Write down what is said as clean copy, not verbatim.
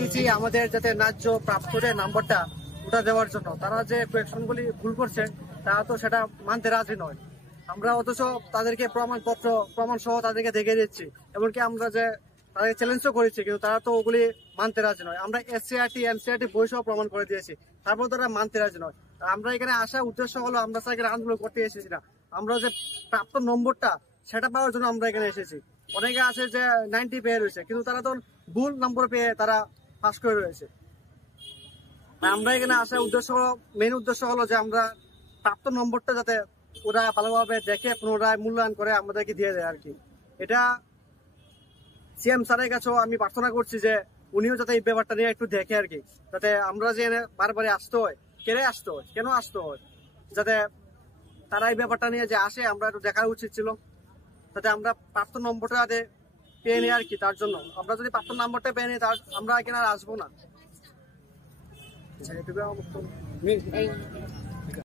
এসেছি আমাদের যাতে ন্যায্য প্রাপ্ত নাম্বারটা ওটা দেওয়ার জন্য। তারা যে কোয়েকশন গুলি ভুল করছে তারা তো সেটা মানতে রাজি নয়। আমরা অথচ তাদেরকে প্রমাণপত্র প্রমাণ সহ তাদেরকে দেখিয়ে দিচ্ছি, এমনকি আমরা যে তাদেরকে চ্যালেঞ্জও করেছি, কিন্তু তারা তো ওগুলি মানতে রাজি নয়। আমরা এসসিআরটি এনসিআরটি বই সহ প্রমাণ করে দিয়েছি, তারপর তারা মানতে রাজি নয়। আমরা এখানে আসার উদ্দেশ্য হলো আমরা এখানে আন্দোলন করতে এসেছি না, আমরা যে প্রাপ্ত নম্বরটা সেটা পাওয়ার জন্য আমরা এখানে এসেছি। অনেকে আছে যে 90 পেয়ে রয়েছে, কিন্তু তারা তো ভুল নম্বর পেয়ে তারা পাস করে রয়েছে। আমরা এখানে আসার উদ্দেশ্য মেইন উদ্দেশ্য হলো যে আমরা প্রাপ্ত নম্বরটা যাতে ওরা ভালোভাবে দেখে পুনরায় মূল্যায়ন করে আমাদেরকে দিয়ে দেয় আর কি। এটা সিএম স্যারের কাছেও আমি প্রার্থনা করছি যে উনিও যাতে এই ব্যাপারটা নিয়ে একটু দেখে আর কি, যাতে আমরা যে বারবারই আসতে হয়, কেন আসতে হয়, যাতে তারা এই ব্যাপারটা নিয়ে যে আসে আমরা একটু দেখা উচিত ছিল, যাতে আমরা প্রাপ্ত নম্বরটা যাতে পেয়ে নিই আর কি। তার জন্য আমরা যদি প্রাপ্ত নম্বরটা পেয়ে নিই আমরা এখানে আর আসবো না।